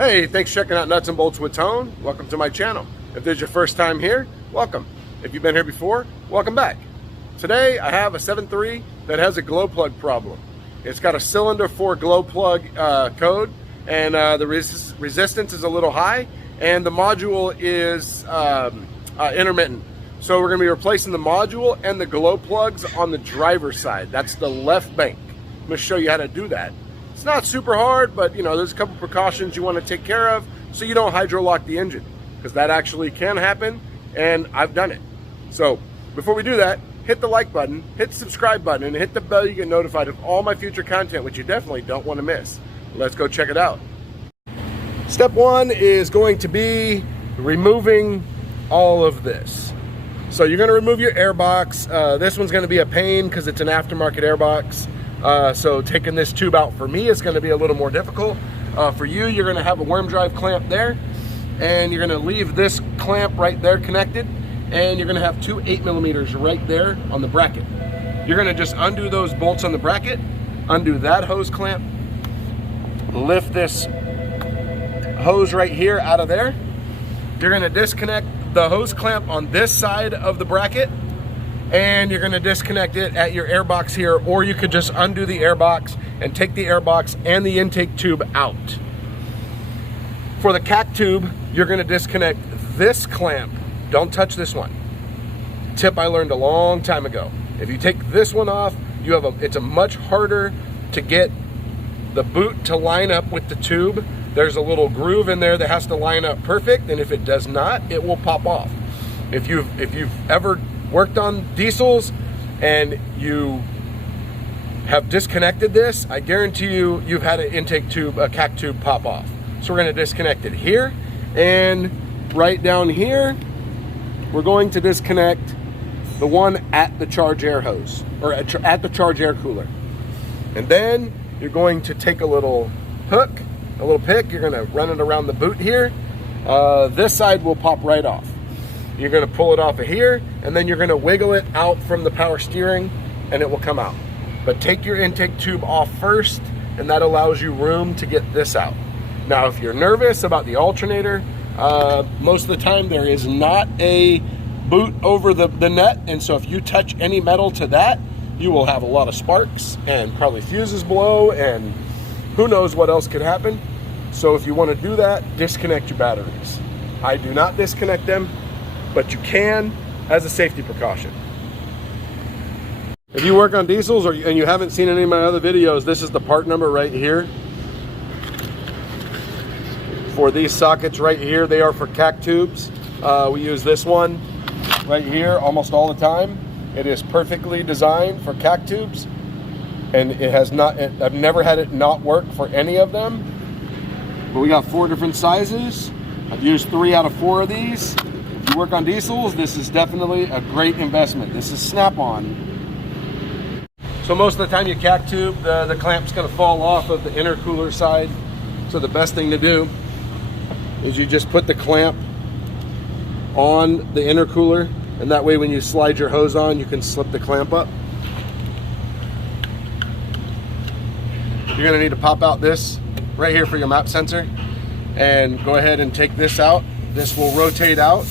Hey, thanks for checking out Nuts and Bolts with Tone. Welcome to my channel. If this is your first time here, welcome. If you've been here before, welcome back. Today I have a 7.3 that has a glow plug problem. It's got a cylinder 4 glow plug code, and the resistance is a little high, and the module is intermittent. So we're going to be replacing the module and the glow plugs on the driver's side. That's the left bank. I'm going to show you how to do that. It's not super hard, but you know, there's a couple precautions you want to take care of so you don't hydro lock the engine, because that actually can happen, and I've done it. So before we do that, hit the like button, hit the subscribe button, and hit the bell. You get notified of all my future content, which you definitely don't want to miss. Let's go check it out. Step one is going to be removing all of this. So you're going to remove your airbox. This one's going to be a pain because it's an aftermarket airbox. So taking this tube out for me is going to be a little more difficult. For you, you're going to have a worm drive clamp there, and you're going to leave this clamp right there connected, and you're going to have two 8mm right there on the bracket. You're going to just undo those bolts on the bracket, undo that hose clamp, lift this hose right here out of there. You're going to disconnect the hose clamp on this side of the bracket, and you're going to disconnect it at your airbox here, or you could just undo the airbox and take the airbox and the intake tube out. For the CAC tube, you're going to disconnect this clamp. Don't touch this one. Tip I learned a long time ago. If you take this one off, it's a much harder to get the boot to line up with the tube. There's a little groove in there that has to line up perfect, and if it does not, it will pop off. If you've ever worked on diesels and you have disconnected this, I guarantee you've had an intake tube, a CAC tube, pop off. So we're going to disconnect it here, and right down here we're going to disconnect the one at the charge air hose, or at the charge air cooler. And then you're going to take a little hook, a little pick, you're going to run it around the boot here. This side will pop right off. You're going to pull it off of here, and then you're going to wiggle it out from the power steering, and it will come out. But take your intake tube off first, and that allows you room to get this out. Now, if you're nervous about the alternator, most of the time there is not a boot over the nut, and so if you touch any metal to that, you will have a lot of sparks and probably fuses blow, and who knows what else could happen. So if you want to do that, disconnect your batteries. I do not disconnect them, but you can as a safety precaution. If you work on diesels and you haven't seen any of my other videos, this is the part number right here. For these sockets right here, they are for CAC tubes. We use this one right here almost all the time. It is perfectly designed for CAC tubes, and I've never had it not work for any of them. But we got 4 different sizes. I've used 3 out of 4 of these. If you work on diesels, this is definitely a great investment. This is snap-on. So most of the time your CAC tube, the clamp's going to fall off of the intercooler side. So the best thing to do is you just put the clamp on the intercooler, and that way when you slide your hose on, you can slip the clamp up. You're going to need to pop out this right here for your map sensor, and go ahead and take this out. This will rotate out.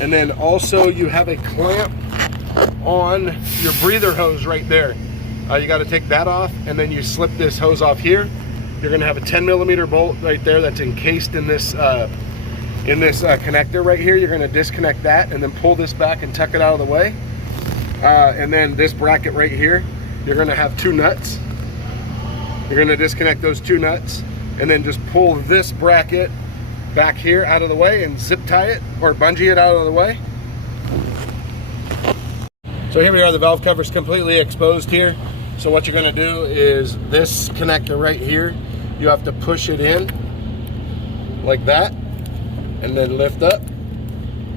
And then also you have a clamp on your breather hose right there. You got to take that off, and then you slip this hose off here. You're going to have a 10mm bolt right there that's encased in this connector right here. You're going to disconnect that and then pull this back and tuck it out of the way. And then this bracket right here, you're going to have 2 nuts. You're going to disconnect those 2 nuts, and then just pull this bracket back here out of the way and zip tie it or bungee it out of the way. So here we are, the valve cover is completely exposed here. So what you're going to do is this connector right here, you have to push it in like that and then lift up.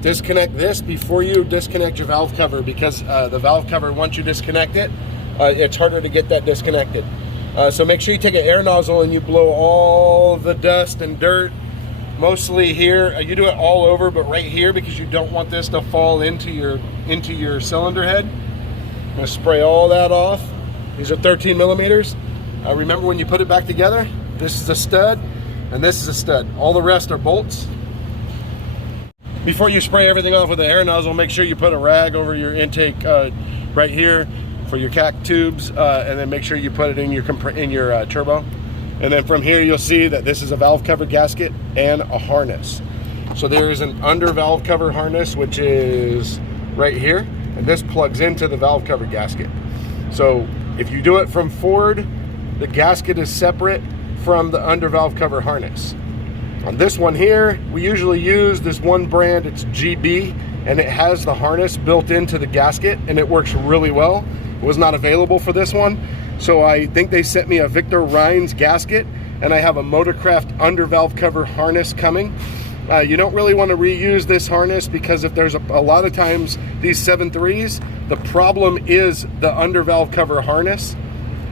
Disconnect this before you disconnect your valve cover, because the valve cover, once you disconnect it, it's harder to get that disconnected. So make sure you take an air nozzle and you blow all the dust and dirt, mostly here. You do it all over, but right here, because you don't want this to fall into your cylinder head. I'm going to spray all that off. These are 13mm. Remember when you put it back together, this is a stud. and this is a stud. All the rest are bolts. Before you spray everything off with the air nozzle, make sure you put a rag over your intake right here for your cac tubes, and then make sure you put it in your turbo. And then from here you'll see that this is a valve cover gasket and a harness. So there is an under valve cover harness, which is right here, and this plugs into the valve cover gasket. So if you do it from Ford, the gasket is separate from the under valve cover harness. On this one here, we usually use this one brand, it's GB, and it has the harness built into the gasket, and it works really well. It was not available for this one, so I think they sent me a Victor Rhines gasket, and I have a Motorcraft under valve cover harness coming. You don't really want to reuse this harness, because if there's a lot of times these 7.3s, the problem is the under valve cover harness.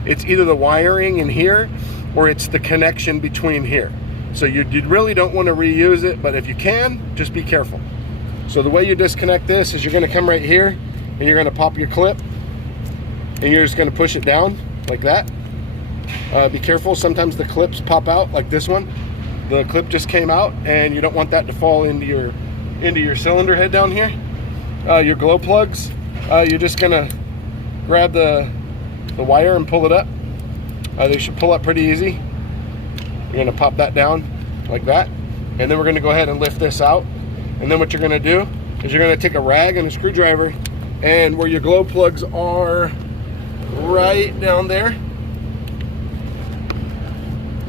It's either the wiring in here or it's the connection between here. So you really don't want to reuse it, but if you can, just be careful. So the way you disconnect this is you're going to come right here and you're going to pop your clip and you're just going to push it down like that. Be careful, sometimes the clips pop out like this one. The clip just came out and you don't want that to fall into your cylinder head down here. Your glow plugs, you're just going to grab the wire and pull it up. They should pull up pretty easy. You're going to pop that down like that, and then we're going to go ahead and lift this out. And then what you're going to do is you're going to take a rag and a screwdriver, and where your glow plugs are right down there,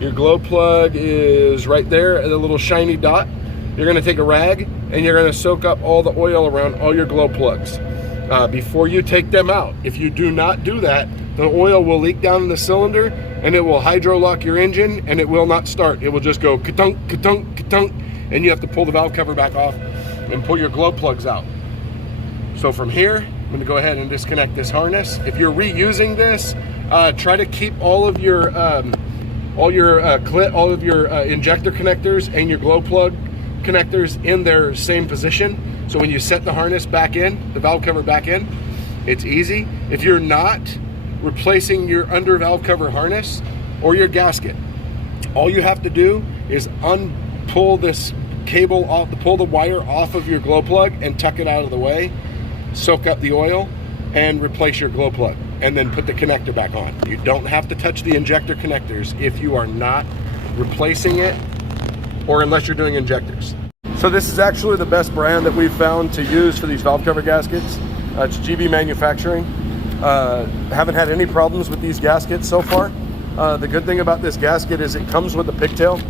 your glow plug is right there at a little shiny dot. You're going to take a rag and you're going to soak up all the oil around all your glow plugs before you take them out. If you do not do that, the oil will leak down in the cylinder and it will hydro lock your engine and it will not start. It will just go ka-tunk, ka-tunk, ka-tunk, and you have to pull the valve cover back off and pull your glow plugs out. So from here, I'm going to go ahead and disconnect this harness. If you're reusing this, try to keep all of your injector connectors and your glow plug connectors in their same position. So when you set the harness back in, the valve cover back in, it's easy. If you're not replacing your under valve cover harness or your gasket, all you have to do is pull this cable off, pull the wire off of your glow plug and tuck it out of the way, soak up the oil, and replace your glow plug, and then put the connector back on. You don't have to touch the injector connectors if you are not replacing it, or unless you're doing injectors. So this is actually the best brand that we've found to use for these valve cover gaskets. It's GB Manufacturing. Haven't had any problems with these gaskets so far. The good thing about this gasket is it comes with a pigtail.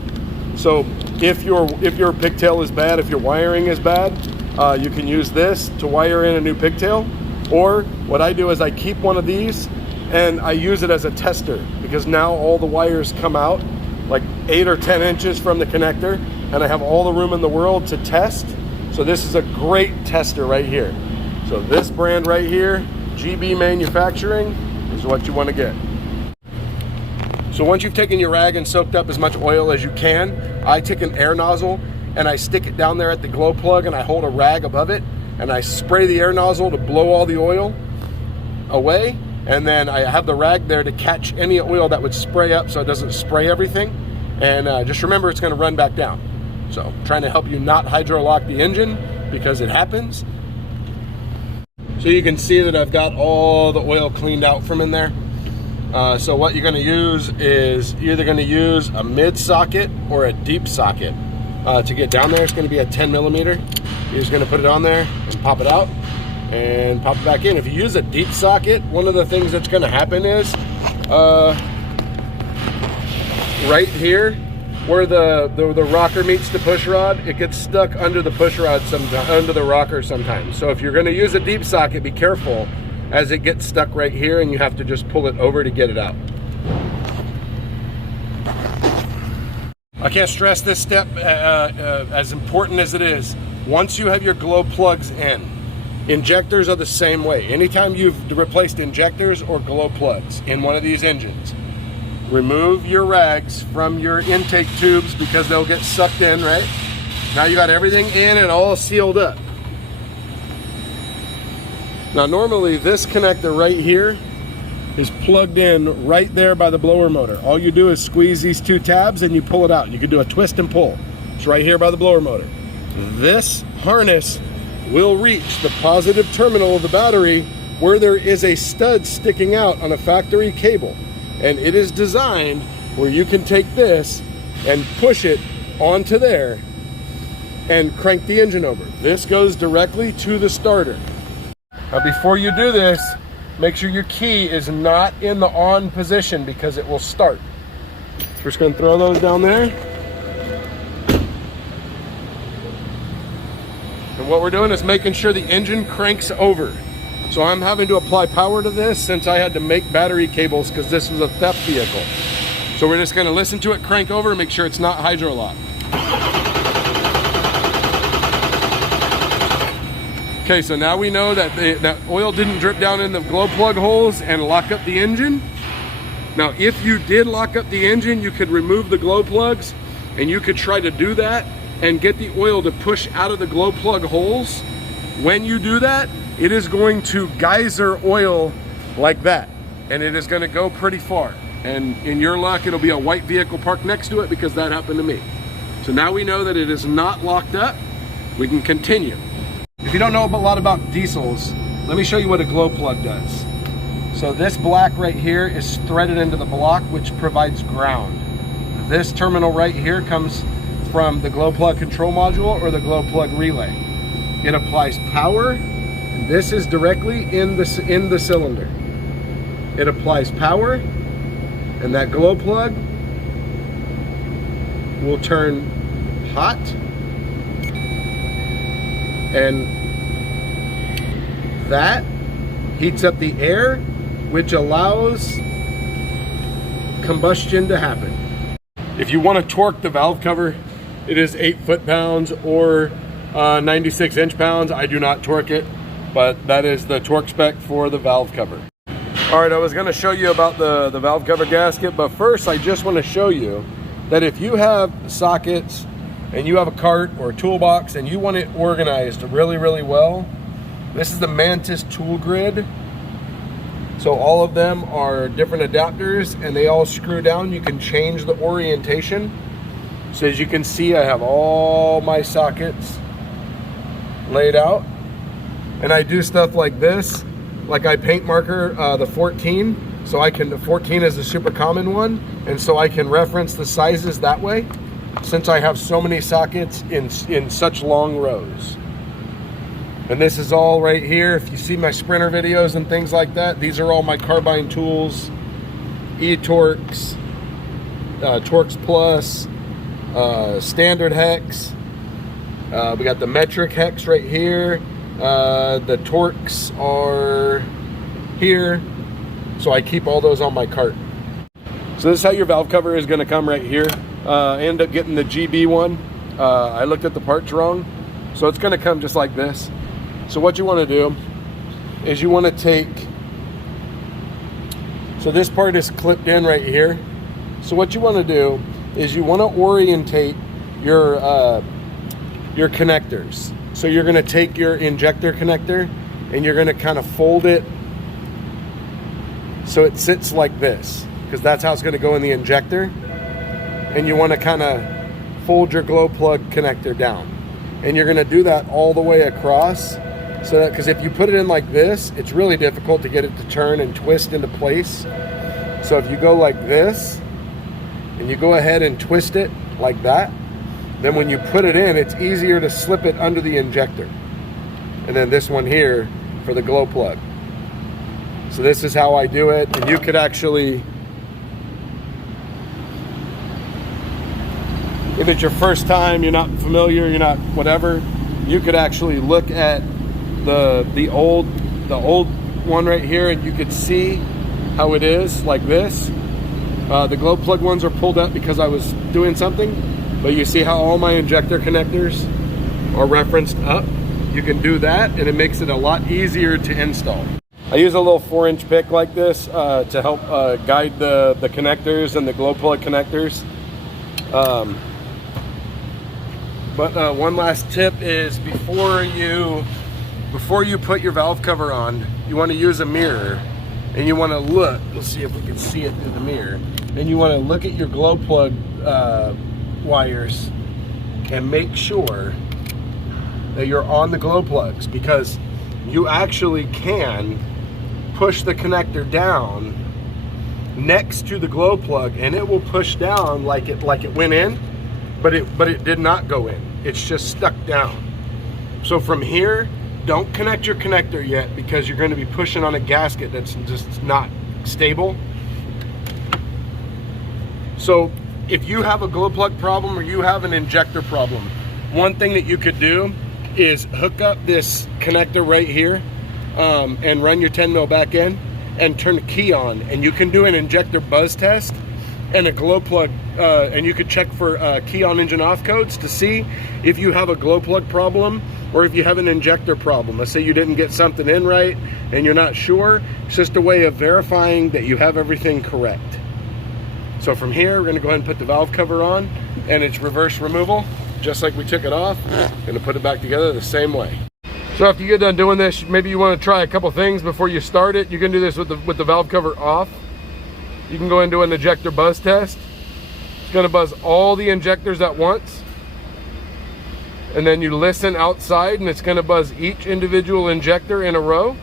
So if your pigtail is bad, if your wiring is bad, you can use this to wire in a new pigtail. Or what I do is I keep one of these and I use it as a tester, because now all the wires come out like 8 or 10 inches from the connector, and I have all the room in the world to test. So this is a great tester right here. So this brand right here, GB Manufacturing, is what you want to get. So once you've taken your rag and soaked up as much oil as you can, I take an air nozzle and I stick it down there at the glow plug, and I hold a rag above it and I spray the air nozzle to blow all the oil away, and then I have the rag there to catch any oil that would spray up so it doesn't spray everything. And just remember, it's going to run back down. So trying to help you not hydro lock the engine, because it happens. So you can see that I've got all the oil cleaned out from in there. So what you're going to use is you're either going to use a mid socket or a deep socket. To get down there, it's going to be a 10 millimeter. You're just going to put it on there and pop it out and pop it back in. If you use a deep socket, one of the things that's going to happen is right here where the rocker meets the push rod, it gets stuck under the push rod sometimes, under the rocker sometimes. So if you're going to use a deep socket, be careful, as it gets stuck right here and you have to just pull it over to get it out. I can't stress this step as important as it is. Once you have your glow plugs in, injectors are the same way. Anytime you've replaced injectors or glow plugs in one of these engines, remove your rags from your intake tubes, because they'll get sucked in, right? Now you got everything in and all sealed up. Now normally this connector right here is plugged in right there by the blower motor. All you do is squeeze these two tabs and you pull it out. You can do a twist and pull. It's right here by the blower motor. This harness will reach the positive terminal of the battery where there is a stud sticking out on a factory cable. And it is designed where you can take this and push it onto there and crank the engine over. This goes directly to the starter. Now before you do this, make sure your key is not in the on position because it will start. We're just gonna throw those down there. And what we're doing is making sure the engine cranks over. So I'm having to apply power to this since I had to make battery cables because this was a theft vehicle. So we're just gonna listen to it crank over and make sure it's not hydro locked. Okay, so now we know that that oil didn't drip down in the glow plug holes and lock up the engine. Now, if you did lock up the engine, you could remove the glow plugs and you could try to do that and get the oil to push out of the glow plug holes. When you do that, it is going to geyser oil like that, and it is gonna go pretty far. And in your luck, it'll be a white vehicle parked next to it because that happened to me. So now we know that it is not locked up. We can continue. If you don't know a lot about diesels, let me show you what a glow plug does. So this black right here is threaded into the block, which provides ground. This terminal right here comes from the glow plug control module or the glow plug relay. It applies power, and this is directly in the cylinder. It applies power, and that glow plug will turn hot, and that heats up the air, which allows combustion to happen. If you want to torque the valve cover, it is 8 foot-pounds or 96 inch-pounds. I do not torque it, but that is the torque spec for the valve cover. All right, I was going to show you about the valve cover gasket, but first I just want to show you that if you have sockets and you have a cart or a toolbox and you want it organized really, really well, this is the Mantis tool grid. So all of them are different adapters and they all screw down. You can change the orientation. So as you can see, I have all my sockets laid out. And I do stuff like this. Like I paint marker the 14. So the 14 is a super common one. And so I can reference the sizes that way, since I have so many sockets in such long rows. And this is all right here. If you see my Sprinter videos and things like that, these are all my carbine tools, E-Torx, Torx Plus, standard hex. We got the metric hex right here. The Torx are here. So I keep all those on my cart. So this is how your valve cover is gonna come right here. I ended up getting the GB one. I looked at the parts wrong. So it's gonna come just like this. So what you wanna do is you wanna take, so this part is clipped in right here. So what you wanna do is you wanna orientate your connectors. So you're gonna take your injector connector and you're gonna kind of fold it so it sits like this, because that's how it's gonna go in the injector. And you wanna kind of fold your glow plug connector down. And you're gonna do that all the way across, so that, because if you put it in like this, it's really difficult to get it to turn and twist into place. So if you go like this, and you go ahead and twist it like that, then when you put it in, it's easier to slip it under the injector. And then this one here for the glow plug. So this is how I do it, and you could actually, if it's your first time, you're not familiar, you're not whatever, you could actually look at the old one right here, and you could see how it is like this. The glow plug ones are pulled up because I was doing something, but you see how all my injector connectors are referenced up. You can do that, and it makes it a lot easier to install. I use a little 4-inch pick like this to help guide the connectors and the glow plug connectors. But one last tip is before you put your valve cover on, you want to use a mirror and you want to look, let's see if we can see it through the mirror, and you want to look at your glow plug wires and make sure that you're on the glow plugs, because you actually can push the connector down next to the glow plug and it will push down like it went in, but it did not go in. It's just stuck down. So from here, don't connect your connector yet, because you're going to be pushing on a gasket that's just not stable. So if you have a glow plug problem or you have an injector problem, one thing that you could do is hook up this connector right here and run your 10 mil back in and turn the key on, and you can do an injector buzz test and a glow plug, and you could check for key on engine off codes to see if you have a glow plug problem or if you have an injector problem. Let's say you didn't get something in right and you're not sure. It's just a way of verifying that you have everything correct. So from here, we're gonna go ahead and put the valve cover on, and it's reverse removal, just like we took it off. Gonna put it back together the same way. So after you get done doing this, maybe you wanna try a couple things before you start it. You can do this with the valve cover off. You can go into an ejector buzz test. It's gonna buzz all the injectors at once. And then you listen outside and it's gonna buzz each individual injector in a row.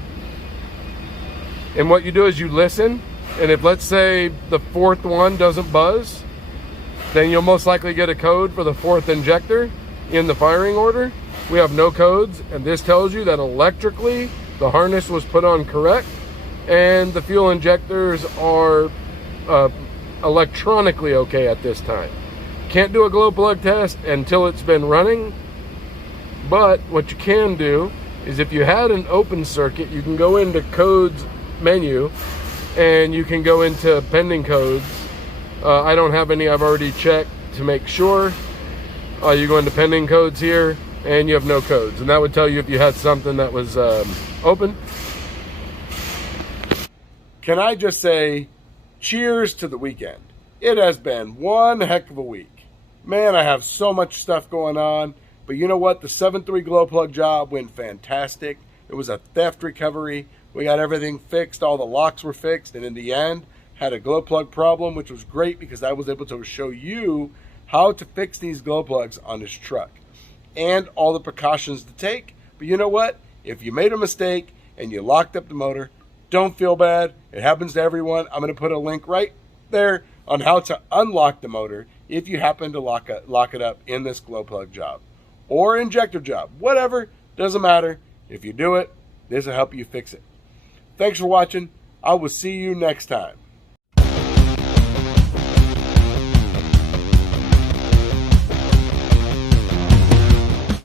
And what you do is you listen, and if, let's say, the fourth one doesn't buzz, then you'll most likely get a code for the fourth injector in the firing order. We have no codes, and this tells you that electrically the harness was put on correct and the fuel injectors are electronically okay at this time. Can't do a glow plug test until it's been running, but what you can do is, if you had an open circuit, you can go into codes menu and you can go into pending codes. I don't have any, I've already checked to make sure. You go into pending codes here and you have no codes, and that would tell you if you had something that was open. Can I just say, cheers to the weekend. It has been one heck of a week. Man, I have so much stuff going on, but you know what? The 7.3 glow plug job went fantastic. It was a theft recovery. We got everything fixed, all the locks were fixed, and in the end, had a glow plug problem, which was great because I was able to show you how to fix these glow plugs on this truck and all the precautions to take. But you know what? If you made a mistake and you locked up the motor, don't feel bad. It happens to everyone. I'm going to put a link right there on how to unlock the motor if you happen to lock it up in this glow plug job or injector job. Whatever, doesn't matter. If you do it, this will help you fix it. Thanks for watching. I will see you next time.